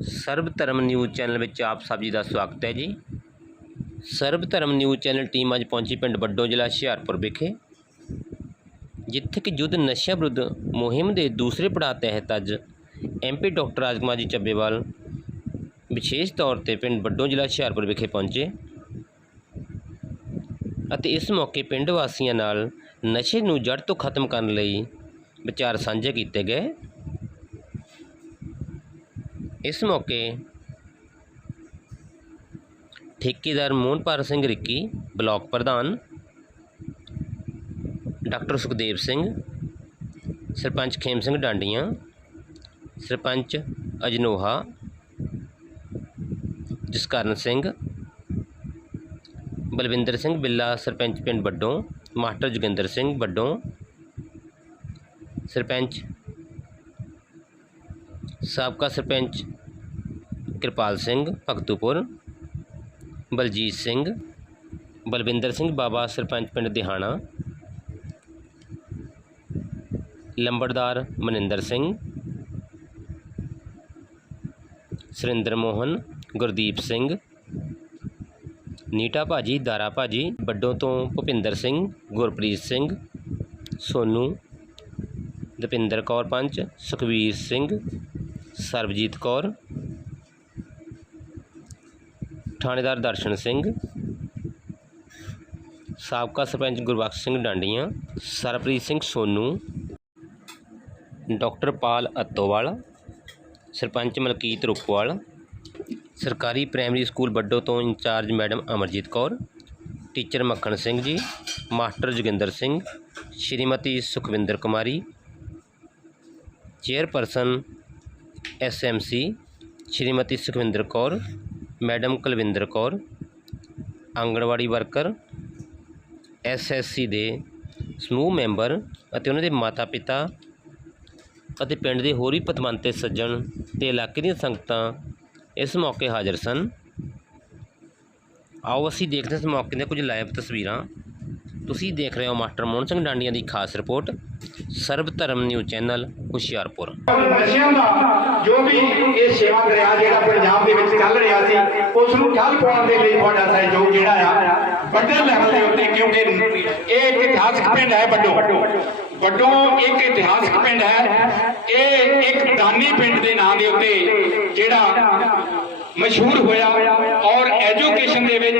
ਸਰਬ ਧਰਮ news channel ਵਿੱਚ ਆਪ ਸਭ ਜੀ ਦਾ ਸਵਾਗਤ ਹੈ ਜੀ। ਸਰਬ ਧਰਮ ਨਿਊਜ਼ ਚੈਨਲ ਟੀਮ ਅੱਜ ਪਹੁੰਚੀ ਪਿੰਡ ਵੱਡੋ ਜ਼ਿਲ੍ਹਾ ਹੁਸ਼ਿਆਰਪੁਰ ਵਿਖੇ, ਜਿੱਥੇ ਕਿ ਯੁੱਧ ਨਸ਼ਿਆਂ ਵਿਰੁੱਧ ਮੁਹਿੰਮ ਦੇ ਦੂਸਰੇ ਪੜਾਅ ਤਹਿਤ ਅੱਜ ਐਮਪੀ ਡਾਕਟਰ ਰਾਜਕੁਮਾਰ ਜੀ ਚੱਬੇਵਾਲ ਵਿਸ਼ੇਸ਼ ਤੌਰ ਤੇ ਪਿੰਡ ਵੱਡੋ ਜ਼ਿਲ੍ਹਾ ਹੁਸ਼ਿਆਰਪੁਰ ਵਿਖੇ ਪਹੁੰਚੇ ਅਤੇ ਇਸ ਮੌਕੇ ਪਿੰਡ ਵਾਸੀਆਂ ਨਾਲ ਨਸ਼ੇ ਨੂੰ ਜੜ ਤੋਂ ਖਤਮ ਕਰਨ ਲਈ ਵਿਚਾਰ ਸਾਂਝੇ ਕੀਤੇ ਗਏ। ਇਸ ਮੌਕੇ ਠੇਕੇਦਾਰ ਮੋਹਨਪਾਲ ਸਿੰਘ ਰਿੱਕੀ, ਬਲਾਕ ਪ੍ਰਧਾਨ ਡਾਕਟਰ ਸੁਖਦੇਵ ਸਿੰਘ, ਸਰਪੰਚ ਖੇਮ ਸਿੰਘ ਡਾਂਡੀਆਂ, ਸਰਪੰਚ ਅਜਨੋਹਾ, ਜਸਕਰਨ ਸਿੰਘ, ਬਲਵਿੰਦਰ ਸਿੰਘ ਬਿੱਲਾ, ਸਰਪੰਚ ਪਿੰਡ ਵੱਡੋਂ, ਮਾਸਟਰ ਜੋਗਿੰਦਰ ਸਿੰਘ ਵੱਡੋਂ, ਸਰਪੰਚ ਸਾਬਕਾ ਸਰਪੰਚ ਕਿਰਪਾਲ ਸਿੰਘ, ਭਗਤੂਪੁਰ, ਬਲਜੀਤ ਸਿੰਘ, ਬਲਵਿੰਦਰ ਸਿੰਘ ਬਾਬਾ ਸਰਪੰਚ ਪਿੰਡ ਦਿਹਾਣਾ, ਲੰਬੜਦਾਰ ਮਨਿੰਦਰ ਸਿੰਘ, ਸੁਰਿੰਦਰ ਮੋਹਨ, ਗੁਰਦੀਪ ਸਿੰਘ, ਨੀਟਾ ਭਾਜੀ, ਦਾਰਾ ਭਾਜੀ, ਵੱਡੋਂ ਤੋਂ ਭੁਪਿੰਦਰ ਸਿੰਘ, ਗੁਰਪ੍ਰੀਤ ਸਿੰਘ, ਸੋਨੂ, ਦਪਿੰਦਰ ਕੌਰ ਪੰਚ, ਸੁਖਵੀਰ ਸਿੰਘ ਸਰਬਜੀਤ ਕੌਰ, ਥਾਣੇਦਾਰ ਦਰਸ਼ਨ ਸਿੰਘ, ਸਾਬਕਾ ਸਰਪੰਚ ਗੁਰਬਖਸ਼ ਸਿੰਘ ਡਾਂਡੀਆਂ ਸਰਪ੍ਰੀਤ ਸਿੰਘ ਸੋਨੂ, ਡਾਕਟਰ ਪਾਲ ਅੱਤੋਵਾਲ, ਸਰਪੰਚ ਮਲਕੀਤ ਰੁਪਵਾਲ, ਸਰਕਾਰੀ ਪ੍ਰਾਇਮਰੀ ਸਕੂਲ ਵੱਡੋ ਤੋਂ incharge madam Amarjeet Kaur, teacher Makhan Singh ji, master Joginder Singh, Shrimati Sukhwinder Kumari, chairperson SMC Shrimati Sukhwinder Kaur, madam Kulwinder Kaur, anganwadi worker SSC ਦੇ ਸਮੂਹ ਮੈਂਬਰ ਅਤੇ ਉਹਨਾਂ ਦੇ ਮਾਤਾ-ਪਿਤਾ ਅਤੇ ਪਿੰਡ ਦੇ ਹੋਰ ਵੀ ਪਤਵੰਤੇ ਸੱਜਣ ਤੇ ਇਲਾਕੇ ਦੀਆਂ ਸੰਗਤਾਂ ਇਸ ਮੌਕੇ ਹਾਜ਼ਰ ਸਨ। ਆਓ ਅਸੀਂ ਦੇਖਦੇ ਹਾਂ ਇਸ ਮੌਕੇ ਦੀਆਂ ਕੁਝ ਲਾਈਵ ਤਸਵੀਰਾਂ। ਤੁਸੀਂ ਦੇਖ ਰਹੇ ਹੋ ਮਾਸਟਰ ਮੋਹਨ ਸਿੰਘ ਡਾਂਡੀਆਂ ਦੀ ਖਾਸ ਰਿਪੋਰਟ ਸਰਬ ਧਰਮ ਨਿਊਜ਼ ਚੈਨਲ, ਹੁਸ਼ਿਆਰਪੁਰ। ਨਸ਼ਿਆਂ ਦਾ ਜੋ ਵੀ ਇਹ ਸੇਵਾ ਦਰਿਆ ਜਿਹੜਾ ਪੰਜਾਬ ਦੇ ਵਿੱਚ ਚੱਲ ਰਿਹਾ ਸੀ, ਉਸ ਨੂੰ ਠੱਲ ਪਾਉਣ ਦੇ ਲਈ ਤੁਹਾਡਾ ਸਹਿਯੋਗ ਜਿਹੜਾ ਆ, ਵੱਡੇ ਲੈਵਲ ਦੇ ਉੱਤੇ, ਕਿਉਂਕਿ ਇਹ ਇੱਕ ਇਤਿਹਾਸਕ ਪਿੰਡ ਹੈ ਵੱਡੋ। ਵੱਡੋ ਇੱਕ ਇਤਿਹਾਸਕ ਪਿੰਡ ਹੈ। ਇਹ ਇੱਕ ਦਾਨੀ ਪਿੰਡ ਦੇ ਨਾਂ ਦੇ ਉੱਤੇ ਜਿਹੜਾ ਮਸ਼ਹੂਰ ਹੋਇਆ ਔਰ ਐਜੂਕੇਸ਼ਨ ਦੇ ਵਿੱਚ,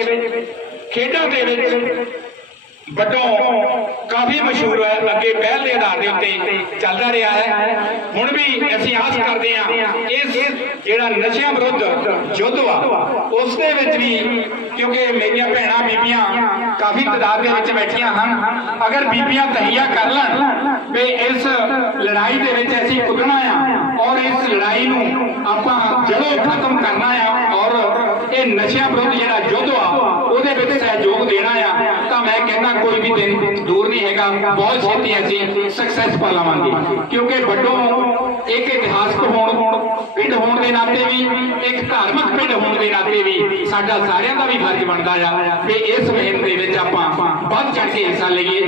ਖੇਡਾਂ ਦੇ ਵਿੱਚ ਵੱਡੋਂ ਕਾਫੀ ਮਸ਼ਹੂਰ ਹੈ ਅੱਗੇ ਪਹਿਲ ਦੇ ਆਧਾਰ ਦੇ ਉੱਤੇ ਚੱਲਦਾ ਰਿਹਾ ਹੈ। ਹੁਣ ਵੀ ਅਸੀਂ ਆਸ ਕਰਦੇ ਹਾਂ ਇਸ ਜਿਹੜਾ ਨਸ਼ਿਆਂ ਵਿਰੁੱਧ ਯੁੱਧ ਆ ਉਸ ਦੇ ਵਿੱਚ ਵੀ ਕਿਉਂਕਿ ਮੇਰੀਆਂ ਭੈਣਾਂ, ਬੀਬੀਆਂ ਕਾਫੀ ਤਦਾਦ ਦੇ ਵਿੱਚ ਬੈਠੀਆਂ ਹਨ। ਅਗਰ ਬੀਬੀਆਂ ਤਹੀਆ ਕਰ ਲੈਣ ਵੀ ਇਸ ਲੜਾਈ ਦੇ ਵਿੱਚ ਅਸੀਂ ਕੁੱਦਣਾ ਆ ਔਰ ਇਸ ਲੜਾਈ ਨੂੰ ਆਪਾਂ ਜਦੋਂ ਖਤਮ ਕਰਨਾ ਆ ਔਰ ਇਹ ਨਸ਼ਿਆਂ ਵਿਰੁੱਧ ਜਿਹੜਾ ਯੁੱਧ ਆ, ਉਹਦੇ ਵਿੱਚ ਸਹਿਯੋਗ ਦੇਣਾ ਆ, ਤਾਂ ਮੈਂ ਕਹਿੰਦਾ ਕੋਈ ਵੀ ਦਿਨ ਦੂਰ ਨਹੀਂ ਹੈਗਾ, ਬਹੁਤ ਛੇਤੀ ਅਸੀਂ ਸਕਸੈਸ ਪਾਲਾਵਾਂਗੇ ਕਿਉਂਕਿ ਵੱਡੋਂ ਇੱਕ ਇਤਿਹਾਸਕ ਹੋਣ, ਪਿੰਡ ਹੋਣ ਦੇ ਨਾਤੇ ਵੀ, ਇੱਕ ਧਾਰਮਿਕ ਪਿੰਡ ਹੋਣ ਦੇ ਨਾਤੇ ਵੀ ਸਾਡਾ ਸਾਰਿਆਂ ਦਾ ਵੀ ਫਰਜ਼ ਬਣਦਾ ਆ ਕਿ ਇਸ ਮੁਹਿੰਮ ਦੇ ਵਿੱਚ ਆਪਾਂ ਵੱਧ ਚੜ ਕੇ ਹਿੱਸਾ ਲਈਏ।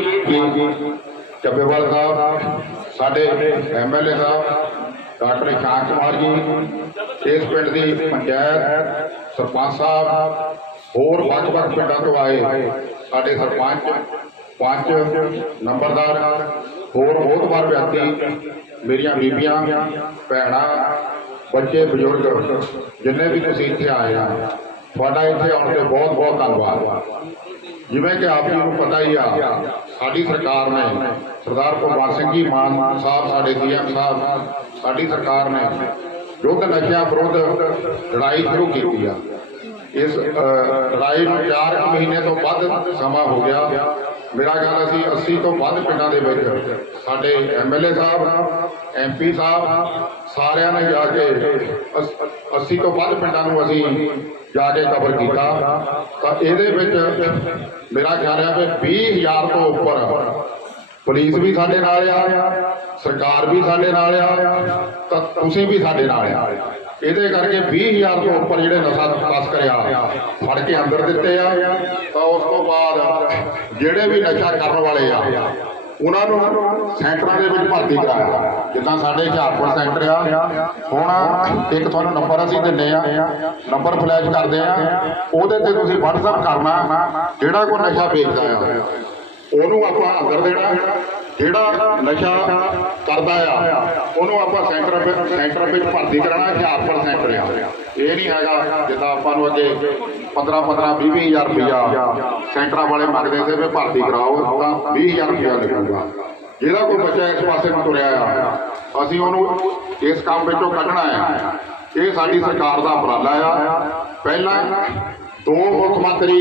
ਚੱਬੇਵਾਲ ਸਾਹਿਬ, ਸਾਡੇ ਐਮਐਲਏ ਸਾਹਿਬ ਡਾਕਟਰ ਇਸ਼ਾਕ ਕੁਮਾਰ ਜੀ, ਇਸ ਪਿੰਡ ਦੀ ਪੰਚਾਇਤ, ਸਰਪੰਚ ਸਾਹਿਬ, ਹੋਰ ਵੱਖ-ਵੱਖ ਪਿੰਡਾਂ ਤੋਂ ਆਏ ਸਾਡੇ ਸਰਪੰਚ, ਪੰਚ, ਨੰਬਰਦਾਰ, ਹੋਰ ਬਹੁਤ ਵਾਰ ਵਿਅਕਤੀ, ਮੇਰੀਆਂ ਬੀਬੀਆਂ, ਭੈਣਾਂ, ਬੱਚੇ, ਬਜ਼ੁਰਗ, ਜਿੰਨੇ ਵੀ ਤੁਸੀਂ ਇੱਥੇ ਆਏ ਆ, ਤੁਹਾਡਾ ਇੱਥੇ ਆਉਣ ਤੇ ਬਹੁਤ ਬਹੁਤ ਧੰਨਵਾਦ। ਜਿਵੇਂ ਕਿ ਆਪ ਜੀ ਨੂੰ ਪਤਾ ਹੀ ਆ, ਸਾਡੀ ਸਰਕਾਰ ਨੇ ਸਰਦਾਰ ਭਗਵੰਤ ਸਿੰਘ ਜੀ, ਮਾਨ ਸਾਹਿਬ ਸਾਡੇ ਸੀਐਮ ਸਾਹਿਬ, ਸਾਡੀ ਸਰਕਾਰ ਨੇ ਯੁੱਧ ਨਸ਼ਿਆਂ ਵਿਰੁੱਧ ਲੜਾਈ ਸ਼ੁਰੂ ਕੀਤੀ ਆ। ਇਸ ਲੜਾਈ ਨੂੰ 4 ਮਹੀਨੇ ਤੋਂ ਵੱਧ ਸਮਾਂ ਹੋ ਗਿਆ। ਮੇਰਾ ਖਿਆਲ ਅਸੀਂ 80 ਤੋਂ ਵੱਧ ਪਿੰਡਾਂ ਦੇ ਵਿੱਚ ਸਾਡੇ ਐਮਐਲਏ ਸਾਹਿਬ ਐਮਪੀ ਸਾਹਿਬ ਸਾਰਿਆਂ ਨੇ ਜਾ ਕੇ 80 ਤੋਂ ਵੱਧ ਪਿੰਡਾਂ ਨੂੰ ਅਸੀਂ ਜਾ ਕੇ ਕਵਰ ਕੀਤਾ। ਤਾਂ ਇਹਦੇ ਵਿੱਚ ਮੇਰਾ ਖਿਆਲ ਹੈ ਵੀ 20000 ਤੋਂ ਉੱਪਰ ਪੁਲਿਸ ਵੀ ਸਾਡੇ ਨਾਲ ਆ, ਸਰਕਾਰ ਵੀ ਸਾਡੇ ਨਾਲ ਆ, ਤਾਂ ਤੁਸੀਂ ਵੀ ਸਾਡੇ ਨਾਲ ਆ। ਇਹਦੇ ਕਰਕੇ 20000 ਤੋਂ ਉੱਪਰ ਜਿਹੜੇ ਨਸ਼ਾ ਤਸਕਰ ਆ, ਫੜ ਕੇ ਅੰਦਰ ਦਿੱਤੇ ਆ। ਤਾਂ ਉਸ ਤੋਂ ਬਾਅਦ ਜਿਹੜੇ ਵੀ ਨਸ਼ਾ ਕਰਨ ਵਾਲੇ ਆ, ਉਹਨਾਂ ਨੂੰ ਸੈਂਟਰਾਂ ਦੇ ਵਿੱਚ ਭਰਤੀ ਕਰਾਇਆ। ਜਿੱਦਾਂ ਸਾਡੇ ਹੁਸ਼ਿਆਰਪੁਰ ਸੈਂਟਰ ਆ, ਹੁਣ ਇੱਕ ਤੁਹਾਨੂੰ ਨੰਬਰ ਅਸੀਂ ਦਿੰਨੇ ਆ, ਨੰਬਰ ਫਲੈਸ਼ ਕਰਦੇ ਆ। ਉਹਦੇ ਤੇ ਤੁਸੀਂ WhatsApp ਕਰਨਾ, ਜਿਹੜਾ ਕੋਈ ਨਸ਼ਾ ਵੇਚਦਾ ਆ ਉਹਨੂੰ ਆਪਾਂ ਅੰਦਰ ਦੇਣਾ, ਜਿਹੜਾ ਨਸ਼ਾ ਕਰਦਾ ਆ, ਉਹਨੂੰ ਆਪਾਂ ਸੈਂਟਰ ਵਿੱਚ ਸੈਂਟਰ ਵਿੱਚ ਭਰਤੀ ਕਰਾਉਣਾ ਹੁਸ਼ਿਆਰਪੁਰ ਸੈਂਟਰ ਆ ਇਹ ਨਹੀਂ ਹੈਗਾ, ਜਿੱਦਾਂ ਆਪਾਂ ਨੂੰ ਅੱਗੇ 15 15 20 ਹਜ਼ਾਰ ਰੁਪਇਆ ਸੈਂਟਰਾਂ ਵਾਲੇ ਮੰਗਦੇ ਸੀ ਵੀ ਭਰਤੀ ਕਰਾਓ, ਤਾਂ 20000 ਰੁਪਇਆ ਲੱਗੂਗਾ। ਜਿਹੜਾ ਕੋਈ ਬੱਚਾ ਇਸ ਪਾਸੇ ਨੂੰ ਤੁਰਿਆ ਆ, ਅਸੀਂ ਉਹਨੂੰ ਇਸ ਕੰਮ ਵਿੱਚੋਂ ਕੱਢਣਾ ਆ। ਇਹ ਸਾਡੀ ਸਰਕਾਰ ਦਾ ਉਪਰਾਲਾ ਆ। ਪਹਿਲਾਂ ਦੋ ਮੁੱਖ ਮੰਤਰੀ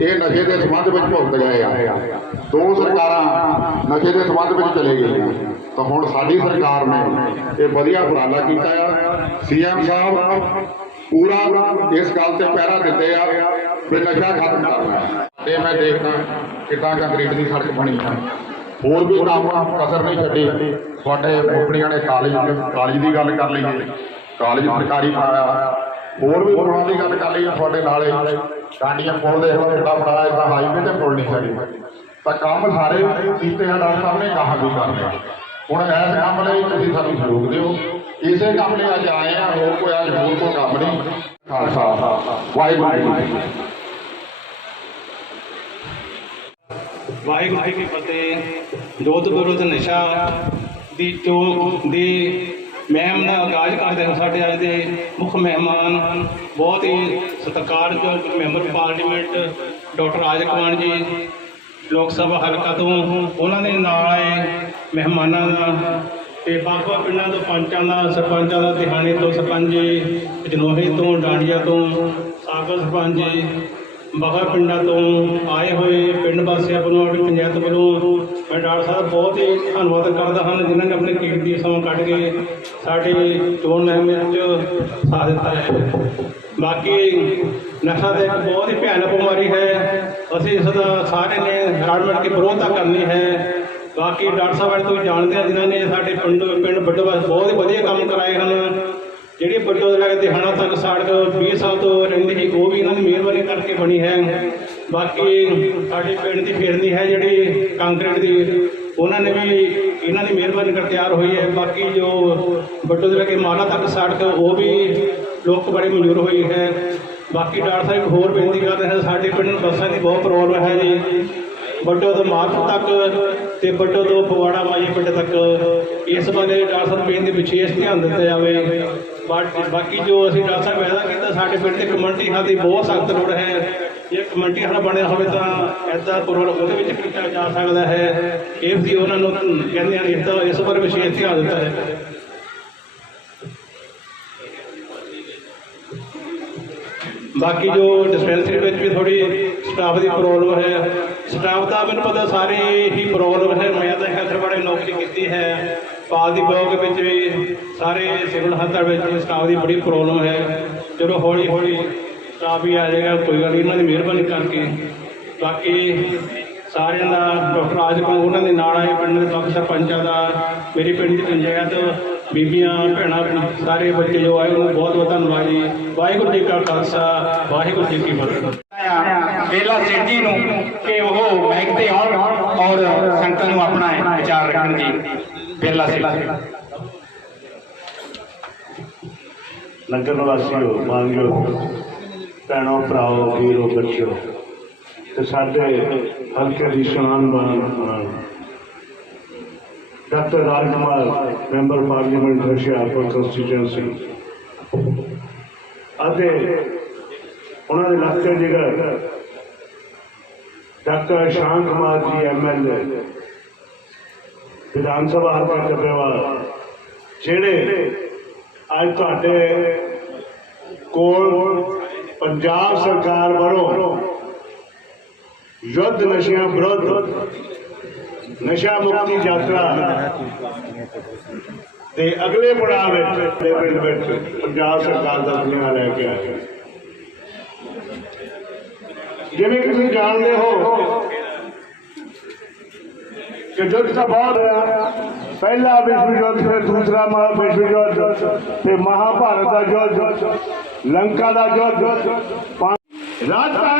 ਇਹ ਨਸ਼ੇ ਦੇ ਸੰਬੰਧ ਵਿੱਚ ਭੁਗਤ ਗਏ ਆ। ਦੋ ਸਰਕਾਰਾਂ ਨਸ਼ੇ ਦੇ ਸੰਬੰਧ ਵਿੱਚ ਚਲੇ ਗਈਆਂ। ਤਾਂ ਹੁਣ ਸਾਡੀ ਸਰਕਾਰ ਨੇ ਇਹ ਵਧੀਆ ਉਪਰਾਲਾ ਕੀਤਾ ਆ। ਸੀਐਮ ਸਾਹਿਬ ਪੂਰਾ ਇਸ ਗੱਲ ਤੇ ਪਹਿਰਾ ਦਿੱਤੇ ਆ ਕਿ ਨਸ਼ਾ ਖਤਮ ਕਰਨਾ ਤੇ ਮੈਂ ਦੇਖਦਾ ਕਿੱਦਾਂ ਕੰਕਰੀਟ ਦੀ ਸੜਕ ਬਣੀ ਆ। ਹੋਰ ਵੀ ਕੰਮ ਕਸਰ ਨਹੀਂ ਛੱਡੀ। ਤੁਹਾਡੇ ਮੁਖੜੀਆਂ ਨੇ ਕਾਲਜ ਕਾਲਜ ਦੀ ਗੱਲ ਕਰ ਲਈਏ ਕਾਲਜ ਸਰਕਾਰੀ ਬਣਾਇਆ ਹੋਰ ਵੀ ਪੁਲਾਂ ਦੀ ਗੱਲ ਕਰ ਲਈਏ ਤੁਹਾਡੇ ਨਾਲੇ। ਕਾਂਡੀਆਂ ਪੁਲ ਦੇਖ ਲਓ ਕਿੱਡਾ ਬਣਾਇਆ ਇਦਾਂ ਹਾਈਵੇ ਤੇ ਪੁਲ ਨਹੀਂ ਹੈਗੇ। ਤਾਂ ਕੰਮ ਸਾਰੇ ਕੀਤੇ ਆ, ਡਾਕਟਰ ਸਾਹਿਬ ਨੇ ਕਹਾ ਵੀ ਕਰ ਹੁਣ ਇਸ ਕੰਮ ਲਈ ਤੁਸੀਂ ਸਾਨੂੰ ਸਹਿਯੋਗ ਦਿਓ। ਇਸੇ ਕੰਮ ਲਈ ਅੱਜ ਆਏ ਆ, ਹੋਰ ਕੋਈ ਅੱਜ ਹੋਰ ਕੋਈ ਕੰਮ ਨਹੀਂ। ਖਾਲਸਾ। ਵਾਹਿਗੁਰੂ ਜੀ ਵਾਹਿਗੁਰੂ ਜੀ ਕੀ ਫਤਿਹ। ਜੋਤ ਵਿਰੁੱਧ ਨਸ਼ਾ ਦੀ ਜੋ ਦੀ ਮਹਿਮ ਦਾ ਆਗਾਜ਼ ਕਰਦੇ ਹਨ ਸਾਡੇ ਅੱਜ ਦੇ ਮੁੱਖ ਮਹਿਮਾਨ। ਬਹੁਤ ਹੀ ਸਤਿਕਾਰਯੋਗ member parliament doctor Raj Kumar ji, Lok Sabha ਹਲਕਾ ਤੋਂ ਉਹਨਾਂ ਦੇ ਨਾਲ ਆਏ ਮਹਿਮਾਨਾਂ ਦਾ। ਤੇ ਬਾਬਾ ਪਿੰਡਾਂ ਤੋਂ ਪੰਚਾਂ ਦਾ, ਸਰਪੰਚਾਂ ਦਾ ਦਿਹਾਣੇ ਤੋਂ ਸਰਪੰਚ ਜੀ, ਜਨੋਹੇ ਤੋਂ, ਡਾਂਡੀਆਂ ਤੋਂ, ਸਾਬਕਾ ਸਰਪੰਚ ਜੀ ਬਾਹਰ ਪਿੰਡਾਂ ਤੋਂ ਆਏ ਹੋਏ ਪਿੰਡ ਵਾਸੀਆਂ ਵੱਲੋਂ ਆਪਣੀ ਪੰਚਾਇਤ ਵੱਲੋਂ ਮੈਂ ਡਾਕਟਰ ਸਾਹਿਬ ਬਹੁਤ ਹੀ ਧੰਨਵਾਦ ਕਰਦਾ ਹਨ ਜਿਨ੍ਹਾਂ ਨੇ ਆਪਣੇ ਕੀਮਤੀ ਸਮਾਂ ਕੱਢ ਕੇ ਸਾਡੀ ਚੋਣ ਮੁਹਿੰਮ ਵਿੱਚ ਸਾਥ ਦਿੱਤਾ ਹੈ। ਬਾਕੀ ਨਸ਼ਾ ਤਾਂ ਇੱਕ ਬਹੁਤ ਹੀ ਭਿਆਨਕ ਬਿਮਾਰੀ ਹੈ। ਅਸੀਂ ਇਸ ਦਾ ਸਾਰੇ ਨੇ ਰਲ ਮਿਲ ਵਿਰੋਧਤਾ ਕਰਨੀ ਹੈ। ਬਾਕੀ ਡਾਕਟਰ ਸਾਹਿਬ ਬਾਰੇ ਤੁਸੀਂ ਜਾਣਦੇ ਆ, ਜਿਨ੍ਹਾਂ ਨੇ ਸਾਡੇ ਪਿੰਡ ਪਿੰਡ ਵੱਡੇ ਬਹੁਤ ਹੀ ਵਧੀਆ ਕੰਮ ਕਰਾਏ ਹਨ। ਜਿਹੜੀ ਵੱਡੋ ਤੋਂ ਲੈ ਕੇ ਦਿਹਾਣਾ ਤੱਕ ਸੜਕ 20 ਸਾਲ ਤੋਂ ਰਹਿੰਦੀ ਸੀ, ਉਹ ਵੀ ਇਹਨਾਂ ਦੀ ਮਿਹਰਬਾਨੀ ਕਰਕੇ ਬਣੀ ਹੈ। ਬਾਕੀ ਸਾਡੇ ਪਿੰਡ ਦੀ ਫਿਰਨੀ ਹੈ ਜਿਹੜੀ ਕੰਕਰੀਟ ਦੀ, ਉਹਨਾਂ ਨੇ ਵੀ ਇਹਨਾਂ ਦੀ ਮਿਹਰਬਾਨੀ ਕਰ ਤਿਆਰ ਹੋਈ ਹੈ। ਬਾਕੀ ਜੋ ਵੱਡੋ ਤੋਂ ਲੈ ਕੇ ਮਾਲਾ ਤੱਕ ਸੜਕ, ਉਹ ਵੀ ਲੋਕ ਬੜੀ ਮਨਜ਼ੂਰ ਹੋਈ ਹੈ। ਬਾਕੀ ਡਾਕਟਰ ਸਾਹਿਬ, ਹੋਰ ਬੇਨਤੀ ਕਰਦੇ ਹਨ ਸਾਡੇ ਪਿੰਡ ਨੂੰ ਬੱਸਾਂ ਦੀ ਬਹੁਤ ਪ੍ਰੋਬਲਮ ਹੈ ਜੀ। ਵੱਡੋ ਤੋਂ ਮਾਰਚ ਤੱਕ ਤੇ ਵੱਡੋ ਤੋਂ ਫਗਵਾੜਾ ਮਾਈ ਪਿੰਡ ਤੱਕ ਇਸ ਬਾਰੇ ਡਾਕਟਰ ਸਾਹਿਬ ਬੇਨਤੀ ਵਿਸ਼ੇਸ਼ ਧਿਆਨ ਦਿੱਤਾ ਜਾਵੇ। ਬਾ- ਬਾਕੀ ਜੋ ਅਸੀਂ ਡਾਕਟਰ ਸਾਹਿਬ ਵਾਅਦਾ ਕੀਤਾ, ਸਾਡੇ ਪਿੰਡ ਦੇ ਕਮਿਊਨਿਟੀ ਹਾਲ ਦੀ ਬਹੁਤ ਸਖਤ ਲੋੜ ਹੈ। ਜੇ ਕਮਿਊਨਿਟੀ ਹਾਲ ਬਣਿਆ ਹੋਵੇ ਤਾਂ ਐਦਾਂ ਪ੍ਰੋਗਰਾਮ ਉਹਦੇ ਵਿੱਚ ਕੀਤਾ ਜਾ ਸਕਦਾ ਹੈ। ਇਹ ਵੀ ਉਹਨਾਂ ਨੂੰ ਕਹਿੰਦੇ ਹਨ ਇਸ ਦਾ ਇਸ ਬਾਰੇ ਵਿਸ਼ੇਸ਼ ਧਿਆਨ ਦਿੱਤਾ ਹੈ ਬਾਕੀ ਜੋ ਡਿਸਪੈਂਸਰੀ ਵਿੱਚ ਵੀ ਥੋੜੀ ਸਟਾਫ ਦੀ ਪ੍ਰੋਬਲਮ ਹੈ। ਸਟਾਫ ਦਾ ਮੈਨੂੰ ਪਤਾ ਸਾਰੇ ਹੀ ਪ੍ਰੋਬਲਮ ਹੈ। ਮੈਂ ਤਾਂ ਹੈਦਰ ਬੜੇ ਨੌਕਰੀ ਕੀਤੀ ਹੈ। ਪਾਲ ਦੀ ਬਲੌਕ ਵਿੱਚ ਵੀ ਸਾਰੇ ਸਿਵਲ ਹਸਪਤਾਲ ਵਿੱਚ ਸਟਾਫ ਦੀ ਬੜੀ ਪ੍ਰੋਬਲਮ ਹੈ। ਚਲੋ ਹੌਲੀ ਹੌਲੀ ਸਟਾਫ ਵੀ ਆ ਜਾਏਗਾ, ਕੋਈ ਗੱਲ ਨਹੀਂ ਇਹਨਾਂ ਦੀ ਮਿਹਰਬਾਨੀ ਕਰਕੇ। ਬਾਕੀ ਸਾਰਿਆਂ ਦਾ, ਡਾਕਟਰ ਰਾਜ ਕੋਲ ਉਹਨਾਂ ਦੇ ਨਾਲ ਆਏ ਪਿੰਡ ਦੇ ਬਾਕੀ ਸਰਪੰਚਾਂ ਦਾ, ਮੇਰੀ ਪਿੰਡ ਦੀ ਪੰਚਾਇਤ, ਬੀਬੀਆਂ, ਭੈਣਾਂ, ਸਾਰੇ ਬੱਚੇ ਜੋ ਆਏ, ਉਹਨਾਂ ਦਾ ਬਹੁਤ ਬਹੁਤ ਧੰਨਵਾਦ ਜੀ। ਵਾਹਿਗੁਰੂ ਜੀ ਕਾ ਖਾਲਸਾ, ਵਾਹਿਗੁਰੂ ਜੀ ਕੀ ਫਤਿਹ। ਬੇਲਾ ਸਿੰਘ ਜੀ ਨੂੰ ਕਿ ਉਹ ਮਾਈਕ ਤੇ ਆਉਣ ਔਰ ਸੰਗਤਾਂ ਨੂੰ ਆਪਣਾ ਵਿਚਾਰ ਰੱਖਣ ਜੀ। ਬੇਲਾ ਸਿੰਘ ਨਗਰ ਨਿਵਾਸੀਓ ਮਾਨਯੋਗ ਭੈਣੋ, ਭਰਾਓ, ਵੀਰੋ, ਬੱਚਿਓ, ਤੇ ਸਾਡੇ ਹਲਕੇ ਦੀ ਸ਼ਾਨਬਾਨ doctor Raj Kumar member parliament Hoshiarpur constituency ਅਤੇ ਉਹਨਾਂ ਦੇ ਇਲਾਕੇ ਜਿਗਰ ਡਾਕਟਰ ਸ਼ਾਨ ਕੁਮਾਰ ਜੀ ਐਮਐਲਏ ਵਿਧਾਨ ਸਭਾ ਹਲਕਾ ਚੱਬੇਵਾਲ ਜਿਹੜੇ ਅੱਜ ਤੁਹਾਡੇ ਕੋਲ ਪੰਜਾਬ ਸਰਕਾਰ ਵੱਲੋਂ ਯੁੱਧ ਨਸ਼ਿਆਂ ਵਿਰੁੱਧ ਨਸ਼ਾ ਮੁਕਤੀ ਯਾਤਰਾ ਦੇ ਅਗਲੇ ਪੜਾਅ ਵਿੱਚ ਦੇ ਪਿੰਡ ਵਿੱਚ ਪੰਜਾਬ ਸਰਕਾਰ ਦਾ ਸੁਨੇਹਾ ਲੈ ਕੇ ਆਇਆ ਜਿਵੇਂ ਕਿ ਤੁਸੀਂ ਜਾਣਦੇ ਹੋ ਕਿ ਯੁੱਧ ਤਾਂ ਬਹੁਤ ਹੋਇਆ ਪਹਿਲਾ ਵਿਸ਼ਵ ਯੁੱਧ, ਫਿਰ ਦੂਸਰਾ ਮਹਾ ਵਿਸ਼ਵ ਯੁੱਧ ਤੇ ਮਹਾਭਾਰਤ ਦਾ ਯੁੱਧ, ਲੰਕਾ ਦਾ ਯੁੱਧ, ਪੰਜ- ਰਾਤਾਂ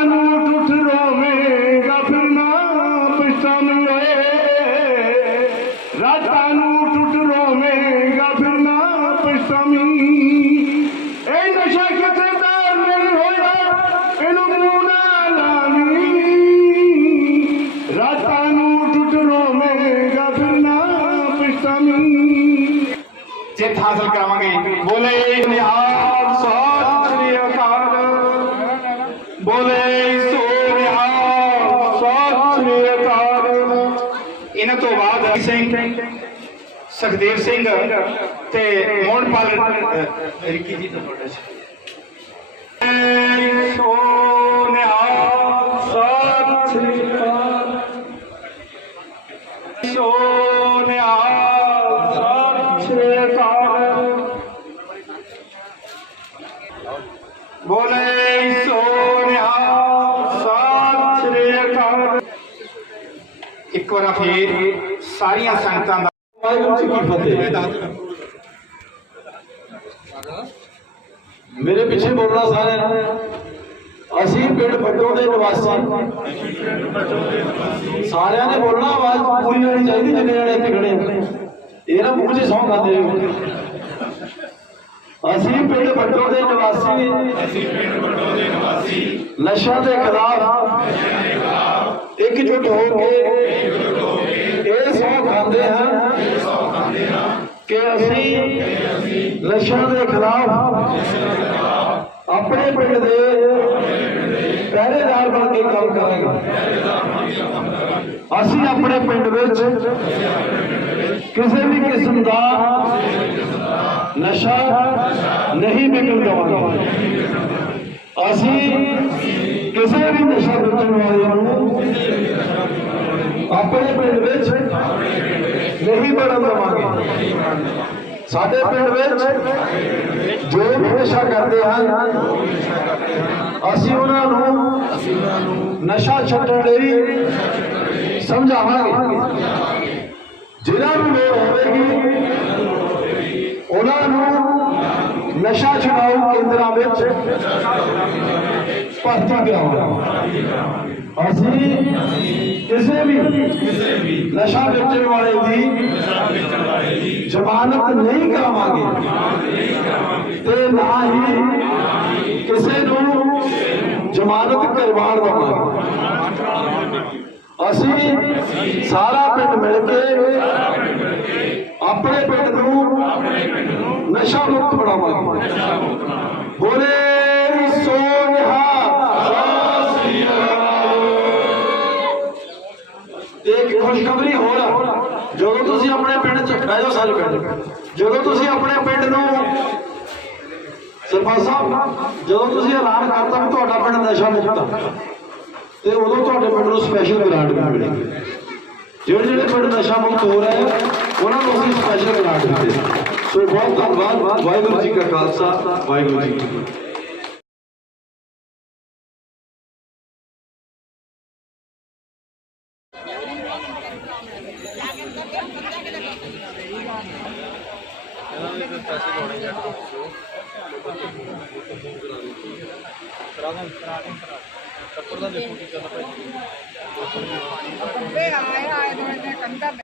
ਤੋਂ ਬਾਅਦ ਸਿੰਘ ਸੁਖਦੇਵ ਸਿੰਘ ਤੇ ਮੋਹਨਪਾਲ ਅਹ, ਰਿੱਕੀ ਜੀ ਤੋਂ ਤੁਹਾਡਾ ਸੋ ਨਿਹਾਲ ਸਤਿ ਸ੍ਰੀ ਅਕਾਲ। ਸੋ ਨਿਹਾਲ ਸਤਿ ਸ੍ਰੀ ਅਕਾਲ। ਬੋਲੇ ਸੋ ਨਿਹਾਲ ਸਤਿ ਸ੍ਰੀ ਅਕਾਲ। ਇੱਕ ਵਾਰ ਫੇਰ ਸਾਰੀਆਂ ਸੰਗਤਾਂ ਦਾ ਵਾਹਿਗੁਰੂ ਜੀ ਕੀ ਫਤਿਹ। ਮੇਰੇ ਪਿੱਛੇ ਬੋਲਣਾ ਸਾਰਿਆਂ ਨੇ, ਅਸੀਂ ਪਿੰਡ ਬੱਟੋ ਦੇ ਨਿਵਾਸੀ। ਸਾਰਿਆਂ ਨੇ ਬੋਲਣਾ, ਆਵਾਜ਼ ਪੂਰੀ ਹੋਣੀ ਚਾਹੀਦੀ, ਜਿੰਨੇ ਜਣੇ ਇੱਥੇ ਖੜੇ ਆ। ਇਹ ਨਾ ਮੂੰਹ 'ਚ ਸੌਂ ਖਾਂਦੇ ਅਸੀਂ ਪਿੰਡ ਬੱਟੋ ਦੇ ਨਿਵਾਸੀ ਅਸੀਂ ਪਿੰਡ ਬੱਟੋ ਦੇ ਨਿਵਾਸੀ। ਨਸ਼ਾ ਦੇ ਖਿਲਾਫ। ਇਕਜੁੱਟ ਹੋ ਕੇ ਖਾਂਦੇ ਹਨ ਕਿ ਅਸੀਂ ਨਸ਼ਿਆਂ ਦੇ ਖਿਲਾਫ ਆਪਣੇ ਪਿੰਡ ਦੇ ਪਹਿਰੇਦਾਰ ਬਣ ਕੇ ਕੰਮ ਕਰਾਂਗੇ ਅਸੀਂ ਆਪਣੇ ਪਿੰਡ ਵਿੱਚ ਕਿਸੇ ਵੀ ਕਿਸਮ ਦਾ ਨਸ਼ਾ ਨਹੀਂ ਵਿਕਣ ਦੇਵਾਂਗੇ ਅਸੀਂ ਕਿਸੇ ਵੀ ਨਸ਼ਾ ਵੇਚਣ ਵਾਲੇ ਨੂੰ ਆਪਣੇ ਪਿੰਡ ਵਿੱਚ ਨਹੀਂ ਬਣਨ ਦੇਵਾਂਗੇ। ਸਾਡੇ ਪਿੰਡ ਵਿੱਚ ਜੋ ਵੀ ਨਸ਼ਾ ਕਰਦੇ ਹਨ, ਅਸੀਂ ਉਹਨਾਂ ਨੂੰ ਨਸ਼ਾ ਛੱਡਣ ਲਈ ਸਮਝਾਵਾਂਗੇ। ਜਿਨ੍ਹਾਂ ਨੂੰ ਲੋੜ ਹੋਵੇਗੀ ਉਹਨਾਂ ਨੂੰ ਨਸ਼ਾ ਛਡਾਊ ਕੇਂਦਰਾਂ ਵਿੱਚ ਭਰਤੀ ਕਰਾਵਾਂਗੇ ਅਸੀਂ ਕਿਸੇ ਵੀ ਨਸ਼ਾ ਵੇਚਣ ਵਾਲੇ ਦੀ ਜ਼ਮਾਨਤ ਨਹੀਂ ਕਰਾਵਾਂਗੇ ਤੇ ਨਾ ਹੀ ਕਿਸੇ ਨੂੰ ਜ਼ਮਾਨਤ ਕਰਵਾਉਣ ਦੇਵਾਂਗੇ। ਅਸੀਂ ਸਾਰਾ ਪਿੰਡ ਮਿਲ ਕੇ ਆਪਣੇ ਪਿੰਡ ਨੂੰ ਨਸ਼ਾ ਮੁਕਤ ਬਣਾਵਾਂਗੇ ਬੋਲੇ ਸੋ ਨਿਹਾਲ। ਇੱਕ ਖੁਸ਼ਖਬਰੀ ਹੋਰ। ਜਦੋਂ ਤੁਸੀਂ ਆਪਣੇ ਪਿੰਡ ਚ ਬਹਿ ਜਾਓ ਸਾਰੇ ਪਿੰਡ ਜਦੋਂ ਤੁਸੀਂ ਆਪਣੇ ਪਿੰਡ ਨੂੰ ਸਰਪੰਚ ਸਾਹਿਬ ਜਦੋਂ ਤੁਸੀਂ ਐਲਾਨ ਕਰਤਾ ਕਿ ਤੁਹਾਡਾ ਪਿੰਡ ਨਸ਼ਾ ਮੁਕਤ ਤੇ ਉਦੋਂ ਤੁਹਾਡੇ ਪਿੰਡ ਨੂੰ ਸਪੈਸ਼ਲ ਗ੍ਰਾਂਟ ਵੀ ਮਿਲੇਗੀ। ਜਿਹੜੇ ਜਿਹੜੇ ਪਿੰਡ ਨਸ਼ਾ ਮੁਕਤ ਹੋ ਰਹੇ ਆ ਉਹਨਾਂ ਨੂੰ ਅਸੀਂ ਸਪੈਸ਼ਲ ਗ੍ਰਾਂਟ ਦਿੱਤੇ। ਸੋ ਬਹੁਤ ਧੰਨਵਾਦ। ਵਾਹਿਗੁਰੂ ਜੀ ਕਾ ਖਾਲਸਾ, ਵਾਹਿਗੁਰੂ ਜੀ ਕੀ ਫਤਿਹ। ਕੰਦਾ